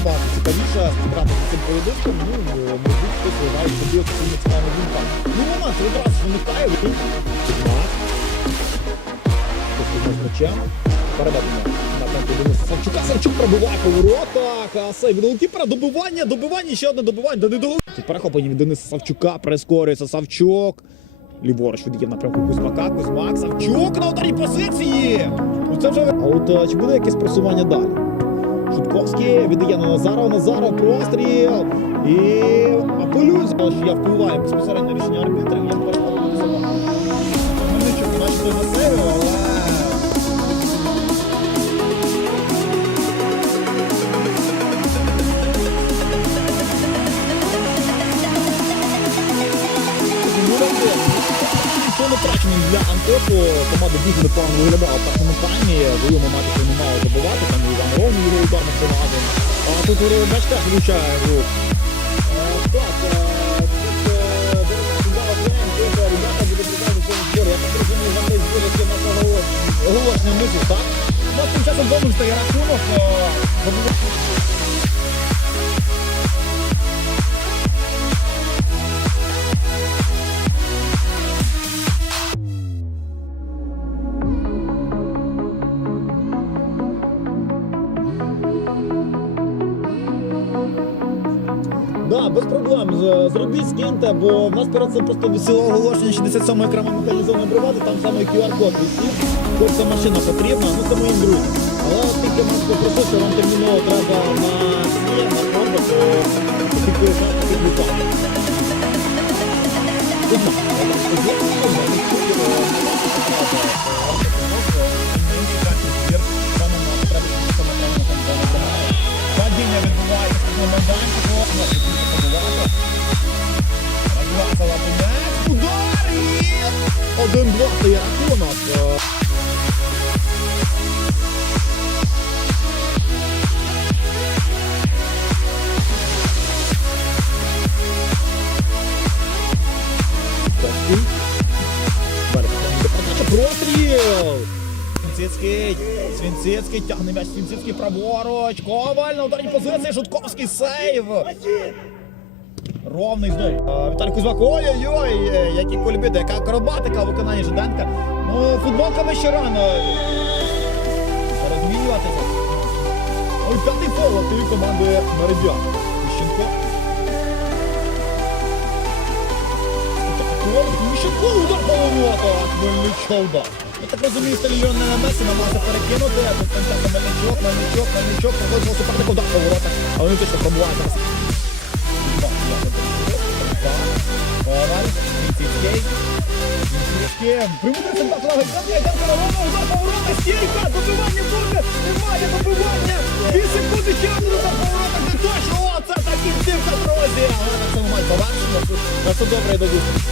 набагато цікавіше грати з цим поєдинком. Ну, е, мабуть, хтось вважає собі офіційно цікавим думкам. Ну, момент відразу виникає. Мак. Тобто з м'ячем. На темпі Дениса Савчука. Савчук пробиває по воротах. А сейв від. Добивання, добивання, ще одне добивання. Да не до перехоплення від Дениса Савчука. Прискорюється Савчук. Ліворуч віддає напрямку Кузьмака. Кузьмак. Савчук на ударній позиції. Ну це вже. А от чи буде якесь просування далі? Шутковський віддає на Назарова. Назаров простріл. І апелюють, що я впливаю безпосередньо рішення арбітрів. Я для Антоху. Команда дуже непогано виглядала в першому таймі. Воюємо мати, не мало забувати. Там і Іван Ровний його удар нагадує. А тут Меч теж влучає в рух. Так, е, е, е, ребята буде так розумію, вони збудуть на того оголошення мислі, так? У тим часом домик стає рахунок. Да, без проблем. Зробіть, скиньте, бо в нас перед цим просто висіло оголошення 67 окрема механізована бригади, там саме QR-код висів. Хлопцям машина потрібна, ну це моїм друзям. Але оскільки нас попросив, що вам терміново треба на СІ, на фонду, то такий QR-код підлітав. Падіння Один-два стає рахунок. Простріл. Свінцицький, Свінцицький тягне м'яч, Свінцицький праворуч, Коваль на ударній позиції, Шутковський сейв. Ровний знову. Віталій Кузьмак, ой-ой-ой, які кульбіти, яка акробатика у виконанні Жиденка. Ну, футболками ще рано. Розмінюватися. Ой, п'ятий фол активі команди Меридіан. Іщенко. Іщенко, удар по воротах. Удар. Я так розумію, стадіон на Месі намагався перекинути, а тут там часом Мельничок, Мельничок, Мельничок, проходить суперник удар по воротах. Але вони точно пробувають зараз. Коваль, Вінцівський. Вінцівський. Примудрився так лаги. Капля, йде королова, удар поворота, стійка, добивання буде, немає добивання. Дві секунди, ще один поворота, не точно, о, це такі кінцівка, друзі. Але на цьому мать завершено, на все добре і до зустрічі.